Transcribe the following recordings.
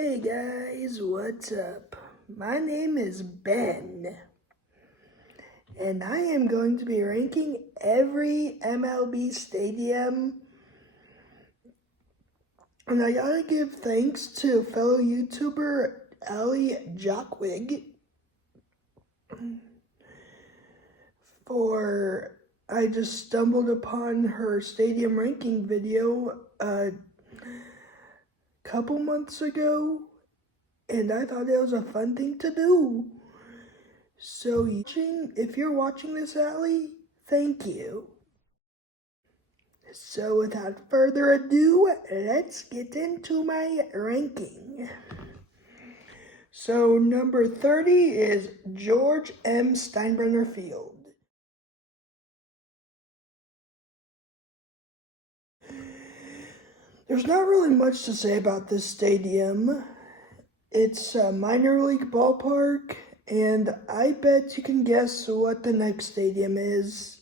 Hey guys, what's up? My name is Ben, and I am going to be ranking every MLB Stadium. And I gotta give thanks to fellow YouTuber Ali Jockwig I just stumbled upon her stadium ranking video a couple months ago, and I thought it was a fun thing to do. So if you're watching this, Ali, thank you. So without further ado, let's get into my ranking. So number 30 is George M. Steinbrenner Field. There's not really much to say about this stadium. It's a minor league ballpark, and I bet you can guess what the next stadium is.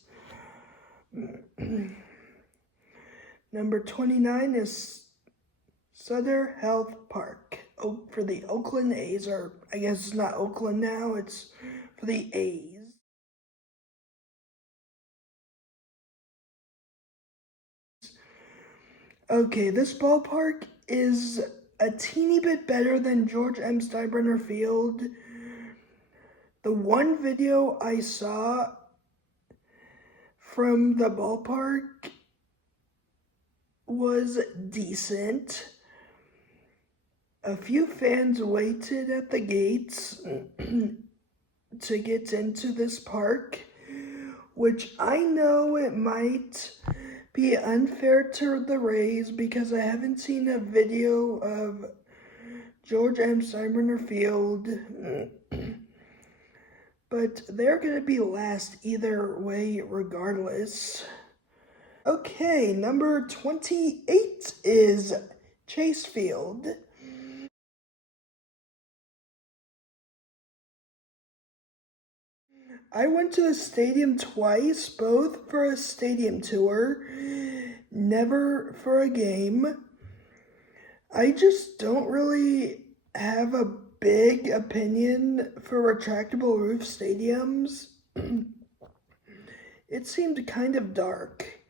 Number 29 is Sutter Health Park for the Oakland A's, or I guess it's not Oakland now, it's for the A's. Okay, this ballpark is a teeny bit better than George M. Steinbrenner Field. The one video I saw from the ballpark was decent. A few fans waited at the gates to get into this park, which I know it might be unfair to the Rays because I haven't seen a video of George M. Steinbrenner Field, but they're going to be last either way regardless. Okay, number 28 is Chase Field. I went to the stadium twice, both for a stadium tour, never for a game. I just don't really have a big opinion for retractable roof stadiums. It seemed kind of dark.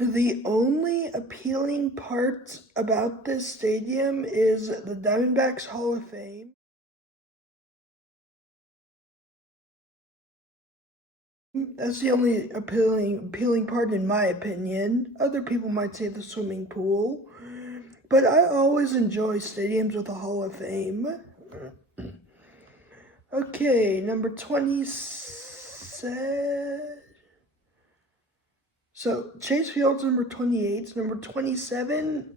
The only appealing part about this stadium is the Diamondbacks Hall of Fame. That's the only appealing part in my opinion. Other people might say the swimming pool. But I always enjoy stadiums with a Hall of Fame. Okay, number 27. So Chase Field's number 28. Number 27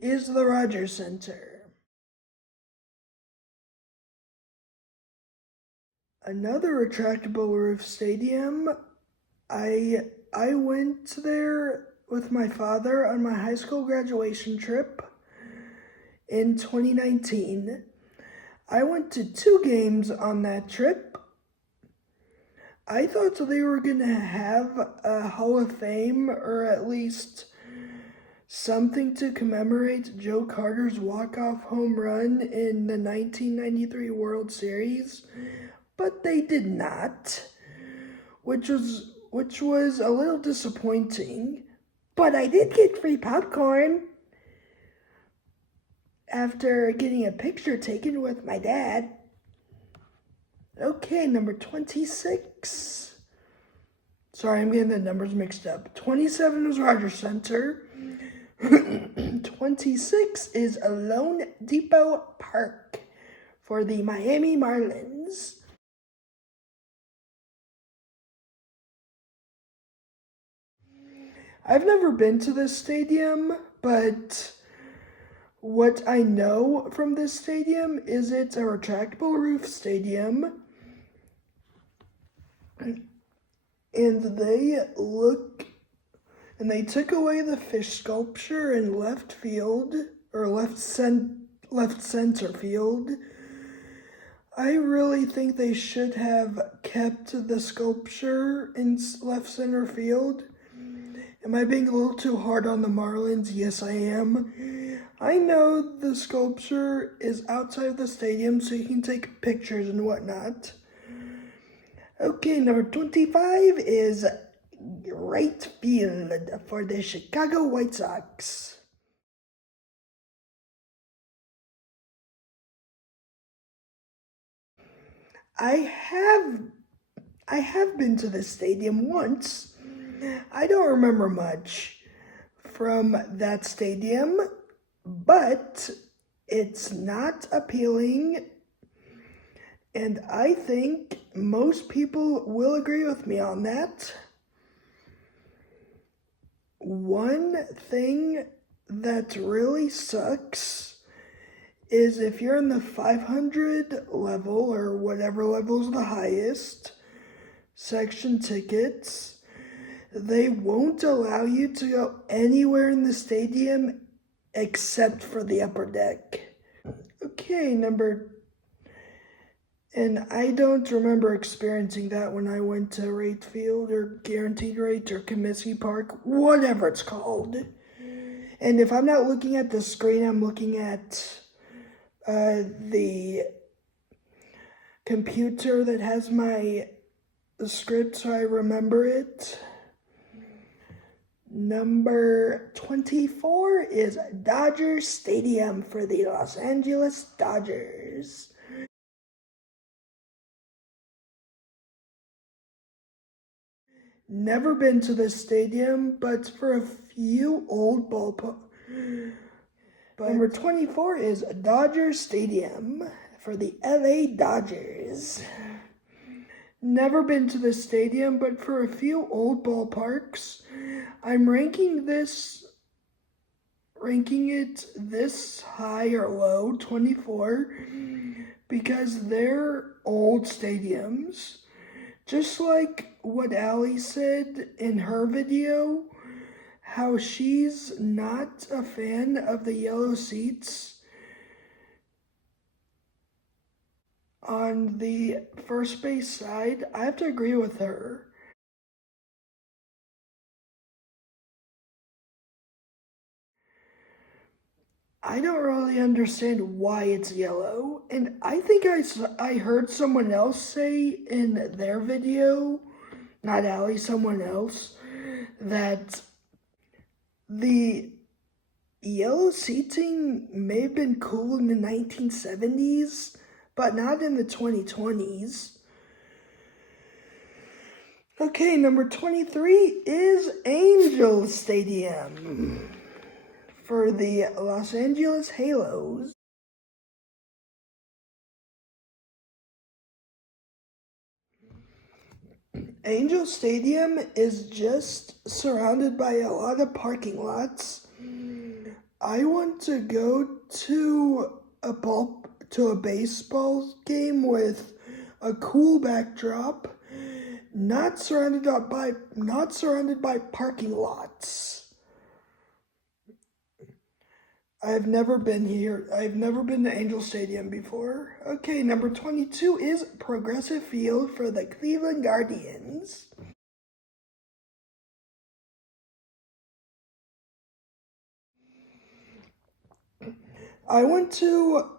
is the Rogers Center. Another retractable roof stadium. I went there with my father on my high school graduation trip in 2019. I went to 2 games on that trip. I thought they were going to have a Hall of Fame, or at least something to commemorate Joe Carter's walk-off home run in the 1993 World Series, but they did not, which was a little disappointing. But I did get free popcorn after getting a picture taken with my dad. Okay, number 26. Sorry, I'm getting the numbers mixed up. 27 is Rogers Center. 26 is Lone Depot Park for the Miami Marlins. I've never been to this stadium, but what I know from this stadium is it's a retractable roof stadium. And they took away the fish sculpture in left field, or left center field. I really think they should have kept the sculpture in left center field. Am I being a little too hard on the Marlins? Yes, I am. I know the sculpture is outside of the stadium so you can take pictures and whatnot. Okay, number 25 is right field for the Chicago White Sox. I have I have been to the stadium once. I don't remember much from that stadium, but it's not appealing, and I think most people will agree with me on that. One thing that really sucks is if you're in the 500 level or whatever level is the highest, section tickets, they won't allow you to go anywhere in the stadium except for the upper deck. Okay, and I don't remember experiencing that when I went to Rate Field or Guaranteed Rate or Comiskey Park, whatever it's called. And if I'm not looking at the screen, I'm looking at the computer that has my script so I remember it. Number 24 is Dodger Stadium for the Los Angeles Dodgers. Never been to this stadium, but for a few old ballparks. Number 24 is Dodger Stadium for the LA Dodgers. Never been to this stadium, but for a few old ballparks. I'm ranking it this high or low, 24, because they're old stadiums. Just like what Allie said in her video, how she's not a fan of the yellow seats on the first base side. I have to agree with her. I don't really understand why it's yellow, and I think I heard someone else say in their video, not Allie, someone else, that the yellow seating may have been cool in the 1970s, but not in the 2020s. Okay, number 23 is Angel Stadium for the Los Angeles Halos. Angel Stadium is just surrounded by a lot of parking lots. I want to go to a baseball game with a cool backdrop, not surrounded by parking lots. I've never been here. I've never been to Angel Stadium before. Okay, number 22 is Progressive Field for the Cleveland Guardians. I went to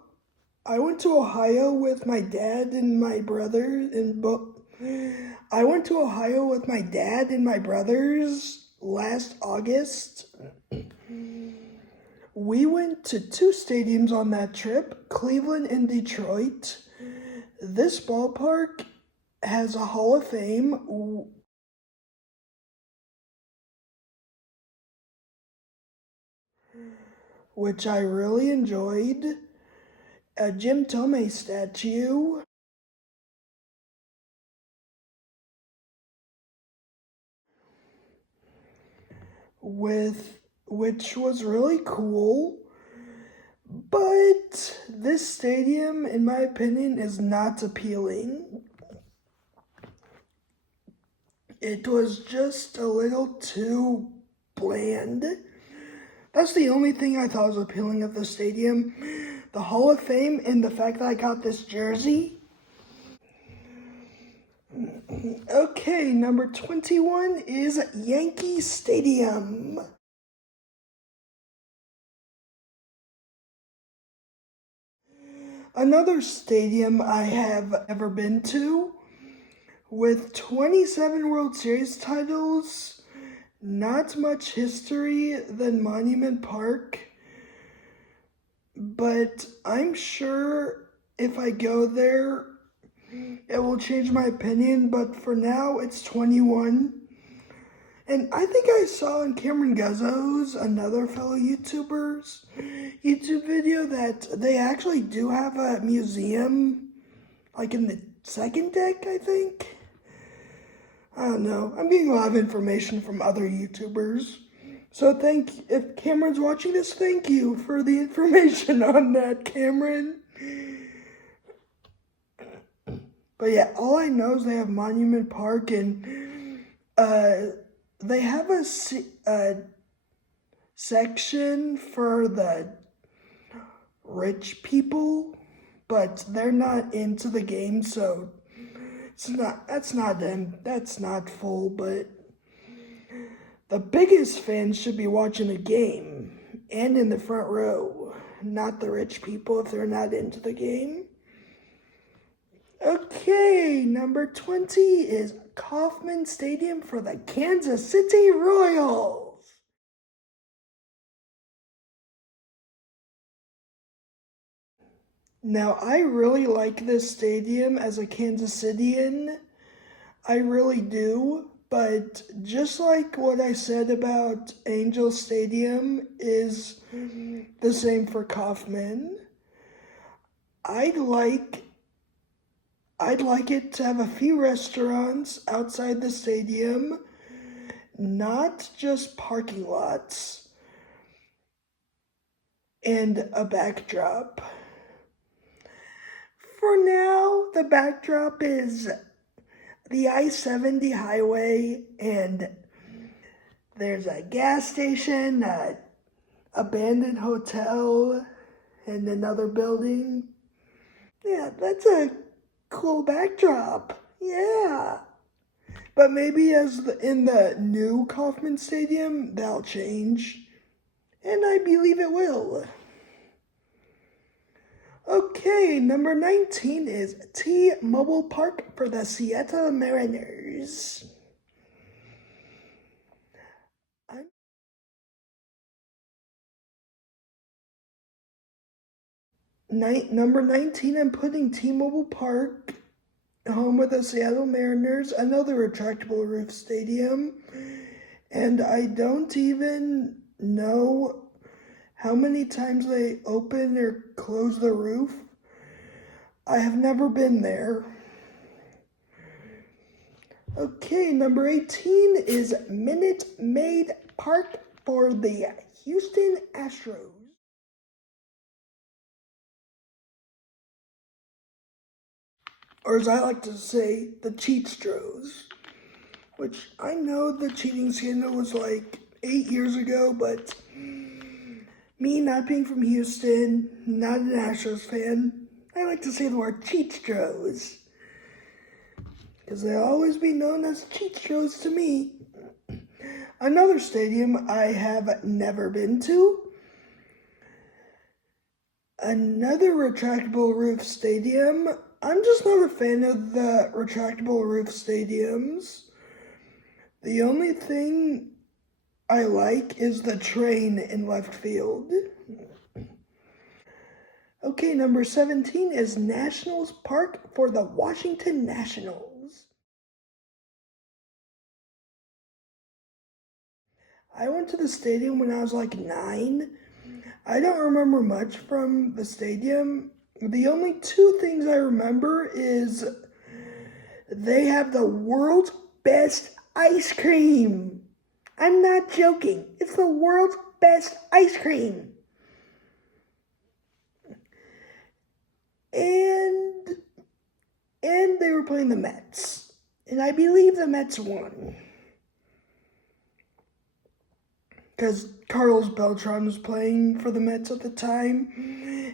Ohio with my dad and my brother and I went to Ohio with my dad and my brothers last August. We went to two stadiums on that trip, Cleveland and Detroit. This ballpark has a Hall of Fame, which I really enjoyed. A Jim Thome statue, which was really cool. But this stadium, in my opinion, is not appealing. It was just a little too bland. That's the only thing I thought was appealing of the stadium. The Hall of Fame and the fact that I got this jersey. Okay, number 21 is Yankee Stadium. Another stadium I have ever been to with 27 World Series titles, not much history than Monument Park, but I'm sure if I go there, it will change my opinion, but for now, it's 21. And I think I saw in Cameron Guzzo's, another fellow YouTuber's, YouTube video that they actually do have a museum, like in the second deck, I think. I don't know. I'm getting a lot of information from other YouTubers. So if Cameron's watching this, thank you for the information on that, Cameron. But yeah, all I know is they have Monument Park and they have a section for the rich people, but they're not into the game, so that's not full, but the biggest fans should be watching the game and in the front row, not the rich people if they're not into the game. Okay, number 20 is Kauffman Stadium for the Kansas City Royals. Now, I really like this stadium as a Kansas Cityan. I really do, but just like what I said about Angel Stadium is the same for Kauffman. I'd like it to have a few restaurants outside the stadium, not just parking lots, and a backdrop. For now, the backdrop is the I-70 highway, and there's a gas station, an abandoned hotel, and another building. Yeah, that's a cool backdrop. Yeah. But maybe in the new Kauffman Stadium, that'll change. And I believe it will. Okay, number 19 is T-Mobile Park for the Seattle Mariners. Number 19, I'm putting T-Mobile Park, home of the Seattle Mariners, another retractable roof stadium. And I don't even know how many times they open or close the roof. I have never been there. Okay, number 18 is Minute Maid Park for the Houston Astros. Or as I like to say, the Cheatstros. Which I know the cheating scandal was like 8 years ago, but me not being from Houston, not an Astros fan, I like to say the word Cheatstros. Because they'll always be known as Cheatstros to me. Another stadium I have never been to. Another retractable roof stadium. I'm just not a fan of the retractable roof stadiums. The only thing I like is the train in left field. Okay, number 17 is Nationals Park for the Washington Nationals. I went to the stadium when I was like 9. I don't remember much from the stadium. The only two things I remember is they have the world's best ice cream. I'm not joking. It's the world's best ice cream. And they were playing the Mets. And I believe the Mets won. Because Carlos Beltran was playing for the Mets at the time.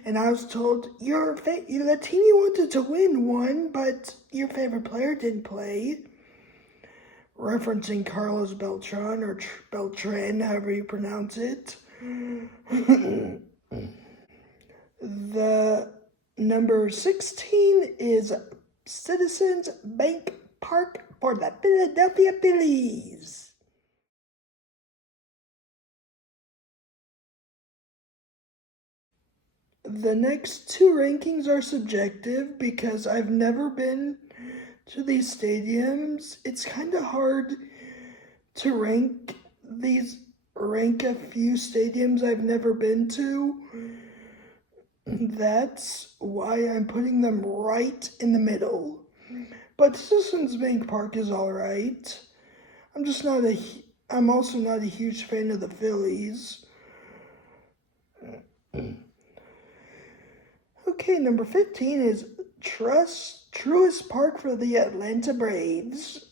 And I was told, the team you wanted to win won, but your favorite player didn't play. Referencing Carlos Beltran, or Beltran, however you pronounce it. The number 16 is Citizens Bank Park for the Philadelphia Phillies. The next two rankings are subjective because I've never been to these stadiums. It's kind of hard to rank a few stadiums I've never been to. That's why I'm putting them right in the middle. But Citizens Bank Park is all right. I'm also not a huge fan of the Phillies. Okay, number 15 is Truist Park for the Atlanta Braves.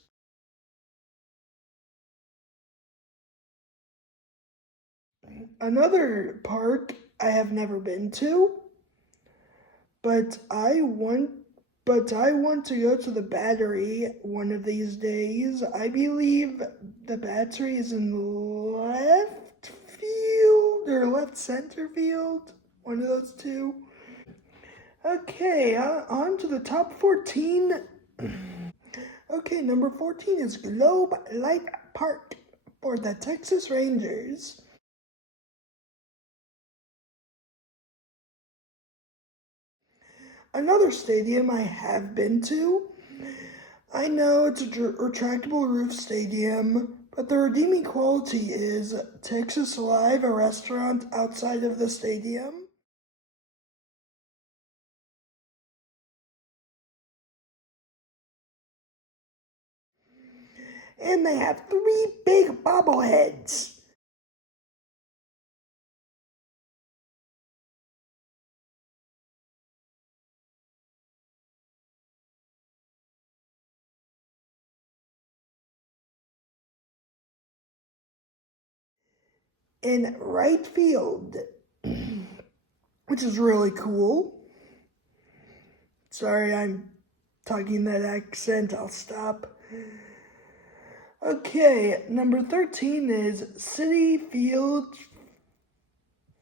Another park I have never been to, but I want to go to the Battery one of these days. I believe the Battery is in left field or left center field, one of those two. Okay, on to the top 14. Okay, number 14 is Globe Light Park for the Texas Rangers. Another stadium I have been to. I know it's a retractable roof stadium, but the redeeming quality is Texas Live, a restaurant outside of the stadium. And they have 3 big bobbleheads. In right field, which is really cool. Sorry, I'm talking that accent. I'll stop. Okay, number 13 is Citi Field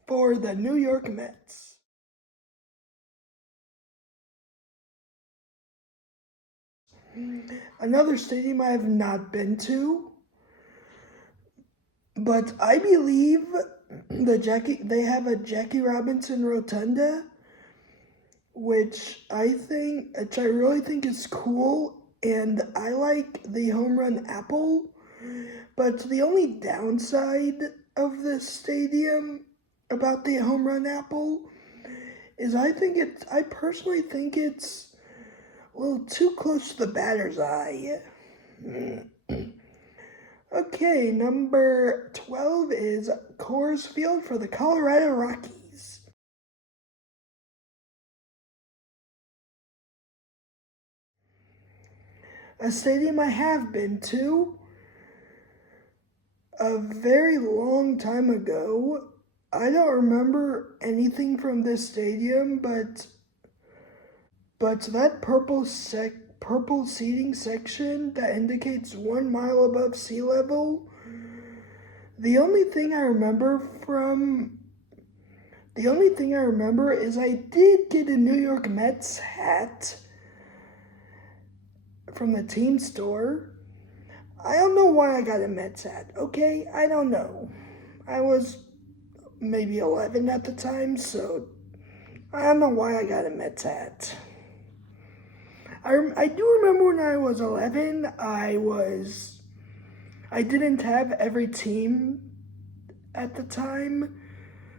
for the New York Mets. Another stadium I have not been to, but I believe they have a Jackie Robinson Rotunda, which I really think is cool, and I like the home run apple. But the only downside of this stadium about the home run apple is I personally think it's a little too close to the batter's eye. Okay, number 12 is Coors Field for the Colorado Rockies. A stadium I have been to a very long time ago. I don't remember anything from this stadium, but that purple seating section that indicates 1 mile above sea level. The only thing I remember is I did get a New York Mets hat from the team store. I don't know why I got a Mets hat, okay? I don't know. I was maybe 11 at the time, so I don't know why I got a Mets hat. I do remember when I was 11, I didn't have every team at the time.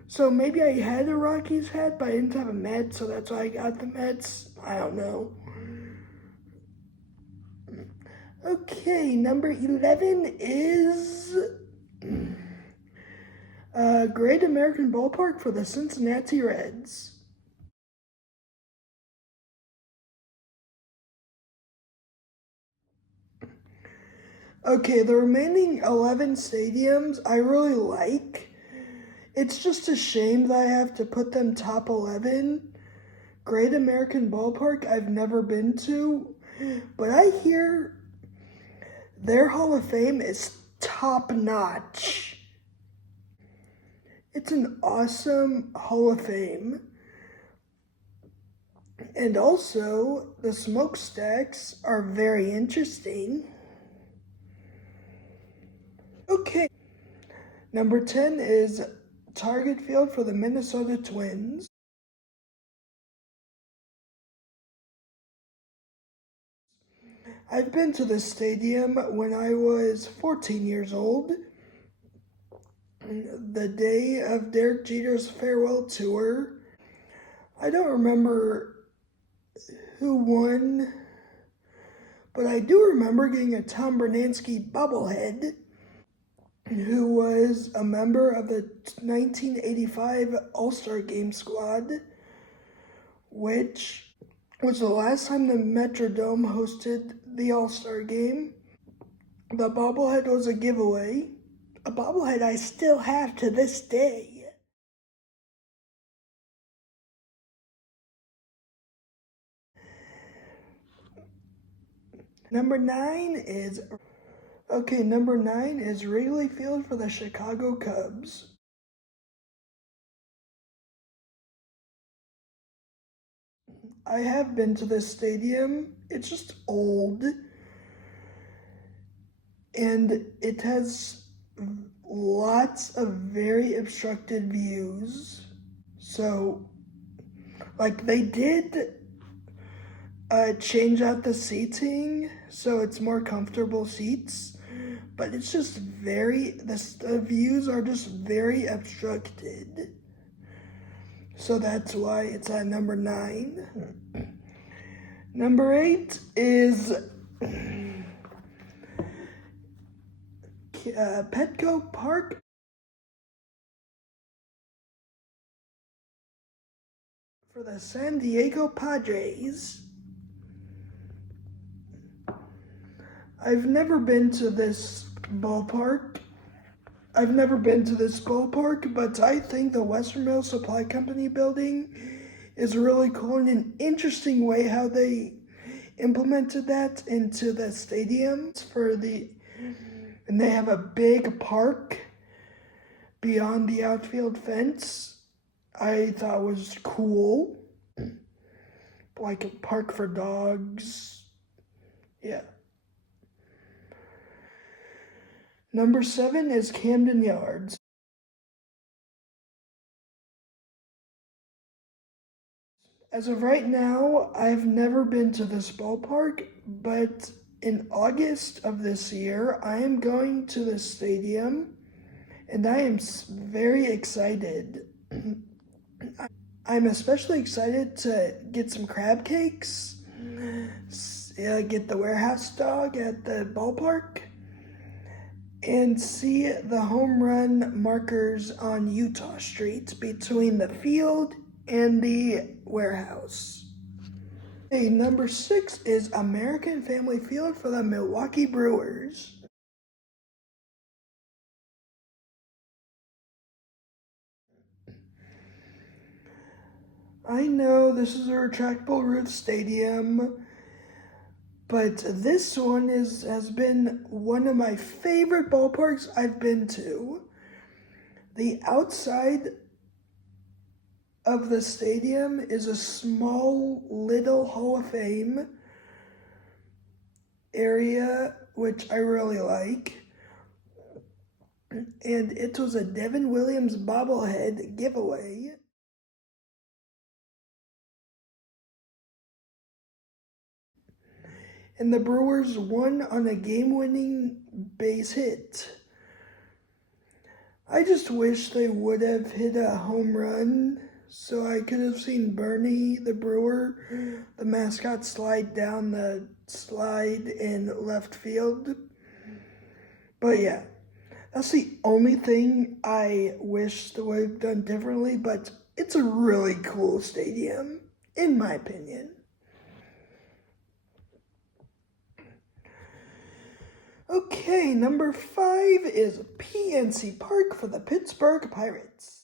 So maybe I had a Rockies hat, but I didn't have a Mets, so that's why I got the Mets. I don't know. Okay, number 11 is Great American Ballpark for the Cincinnati Reds. Okay, the remaining 11 stadiums I really like. It's just a shame that I have to put them top 11. Great American Ballpark I've never been to, but I hear their Hall of Fame is top notch. It's an awesome Hall of Fame. And also, the smokestacks are very interesting. Okay, number 10 is Target Field for the Minnesota Twins. I've been to this stadium when I was 14 years old, the day of Derek Jeter's farewell tour. I don't remember who won, but I do remember getting a Tom Bernansky bobblehead, who was a member of the 1985 All-Star Game squad, which was the last time the Metrodome hosted the All-Star Game. The bobblehead was a giveaway, a bobblehead I still have to this day. Number 9 is number 9 is Wrigley Field for the Chicago Cubs. I have been to this stadium. It's just old, and it has lots of very obstructed views. So, like, they did change out the seating so it's more comfortable seats, but it's just the views are just very obstructed. So that's why it's at number 9. Number 8 is Petco Park for the San Diego Padres. I've never been to this ballpark. But I think the Western Mill Supply Company building is really cool in an interesting way how they implemented that into the stadium and they have a big park beyond the outfield fence. I thought was cool. Like a park for dogs. Yeah. Number 7 is Camden Yards. As of right now, I've never been to this ballpark, but in August of this year, I am going to the stadium and I am very excited. I'm especially excited to get some crab cakes, get the warehouse dog at the ballpark, and see the home run markers on Utah Street between the field and the warehouse. Okay, number 6 is American Family Field for the Milwaukee Brewers. I know this is a retractable roof stadium, but this one has been one of my favorite ballparks I've been to. The outside of the stadium is a small little Hall of Fame area, which I really like. And it was a Devin Williams bobblehead giveaway. And the Brewers won on a game-winning base hit. I just wish they would have hit a home run so I could have seen Bernie, the brewer, the mascot, slide down the slide in left field. But yeah, that's the only thing I wish they would have done differently, but it's a really cool stadium, in my opinion. Okay, number 5 is PNC Park for the Pittsburgh Pirates.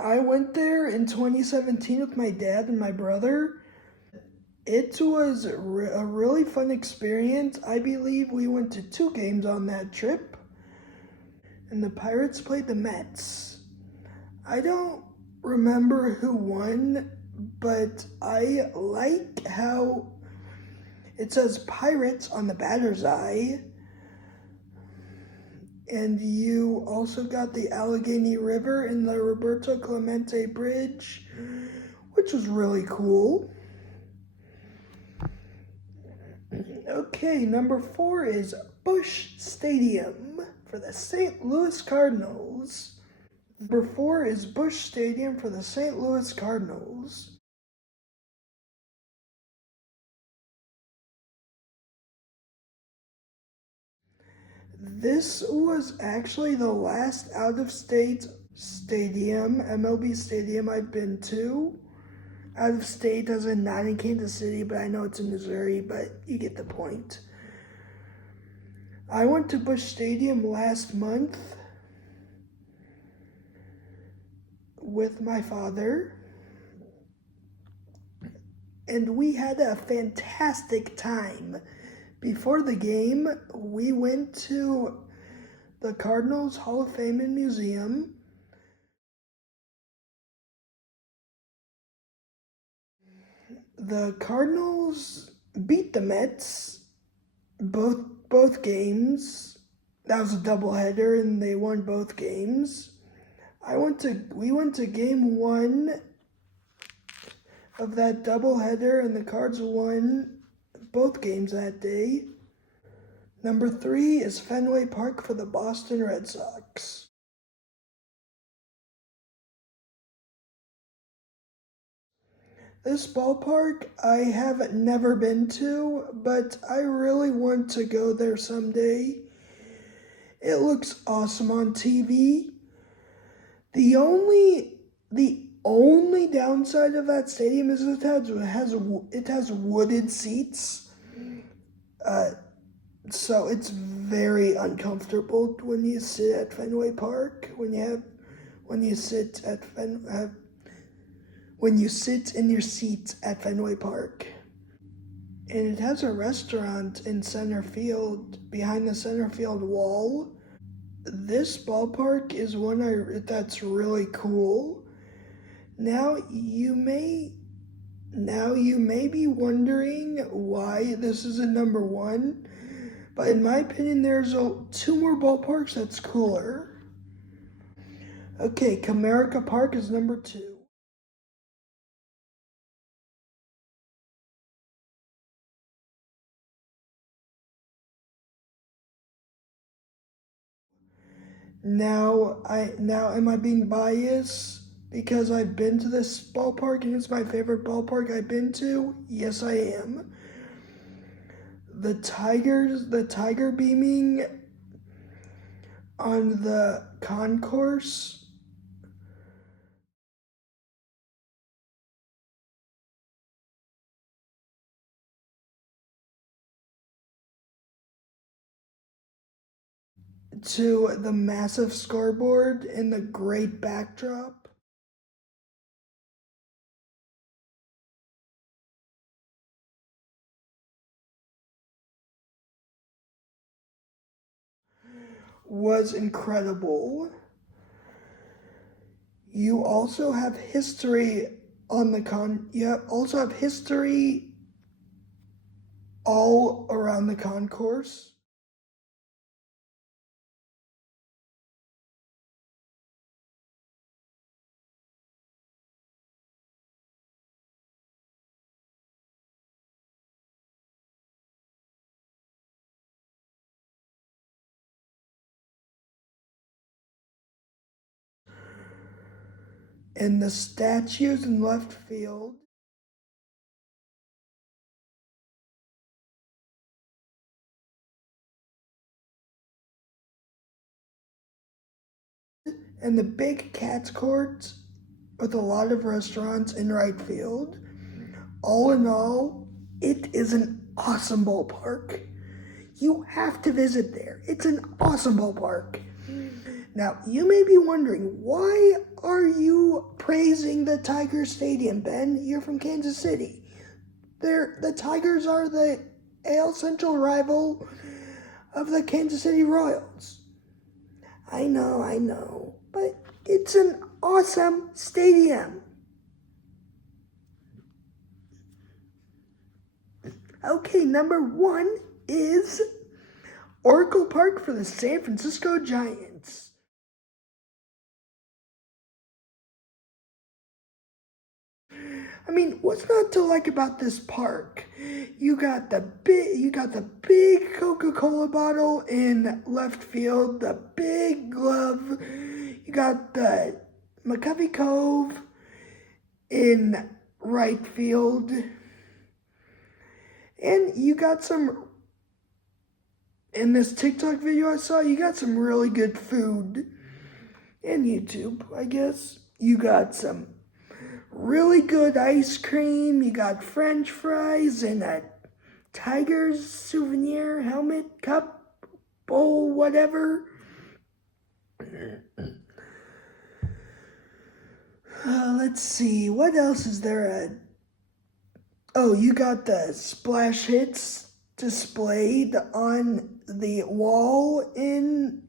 I went there in 2017 with my dad and my brother. It was a really fun experience. I believe we went to 2 games on that trip. and the Pirates played the Mets. I don't remember who won, but I like how it says Pirates on the batter's eye. And you also got the Allegheny River and the Roberto Clemente Bridge, which was really cool. Okay, number 4 is Busch Stadium for the St. Louis Cardinals. Number 4 is Busch Stadium for the St. Louis Cardinals. This was actually the last out-of-state stadium, MLB Stadium, I've been to. Out of state as in not in Kansas City, but I know it's in Missouri, but you get the point. I went to Busch Stadium last month with my father, and we had a fantastic time. Before the game, we went to the Cardinals Hall of Fame and Museum. The Cardinals beat the Mets both games. That was a doubleheader, and they won both games. We went to game 1 of that doubleheader, and the Cards won both games that day. Number 3 is Fenway Park for the Boston Red Sox. This ballpark I have never been to, but I really want to go there someday. It looks awesome on TV. The only downside of that stadium is it has wooded seats. So it's very uncomfortable when you sit at Fenway Park. When you sit in your seats at Fenway Park. And it has a restaurant in center field, behind the center field wall. This ballpark is one that's really cool. Now you may be wondering why this is a number 1, but in my opinion, there's 2 more ballparks that's cooler. Okay, Comerica Park is number 2. Now am I being biased because I've been to this ballpark and it's my favorite ballpark I've been to? Yes, I am. The tiger beaming on the concourse to the massive scoreboard and the great backdrop. Was incredible. You also have history on the you also have history all around the concourse. And the statues in left field. And the big cats court with a lot of restaurants in right field. All in all, it is an awesome ballpark. You have to visit there. It's an awesome ballpark. Now, you may be wondering, why are you praising the Tiger Stadium, Ben? You're from Kansas City. The Tigers are the AL Central rival of the Kansas City Royals. I know. But it's an awesome stadium. Okay, number 1 is Oracle Park for the San Francisco Giants. I mean, what's not to like about this park? You got the big Coca-Cola bottle in left field, the big glove. You got the McCovey Cove in right field. And you got some, in this TikTok video I saw, you got some really good food. And YouTube, I guess. You got some really good ice cream. You got French fries and a Tiger's souvenir helmet, cup, bowl, whatever. Let's see, what else is there? Oh, you got the splash hits displayed on the wall in,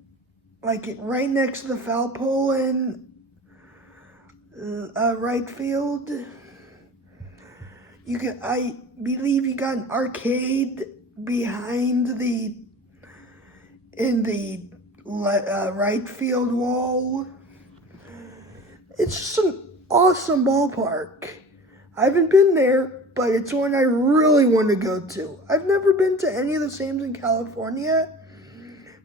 like, right next to the foul pole in right field. I believe you got an arcade behind in the right field wall. It's just an awesome ballpark. I haven't been there, but it's one I really want to go to. I've never been to any of the stadiums in California,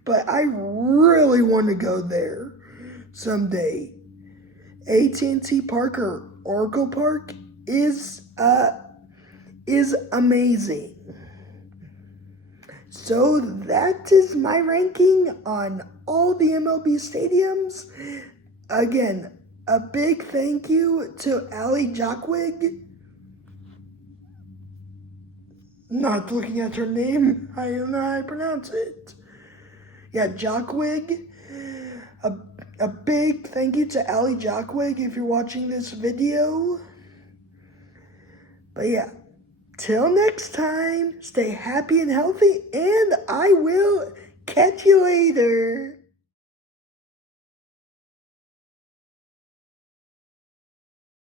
but I really want to go there someday. AT&T Park or Oracle Park is amazing. So that is my ranking on all the MLB stadiums. Again, a big thank you to Ali Jockwig. Not looking at her name, I don't know how to pronounce it. Yeah, Jockwig. A big thank you to Ali Jockwig if you're watching this video. But yeah, till next time, stay happy and healthy, and I will catch you later.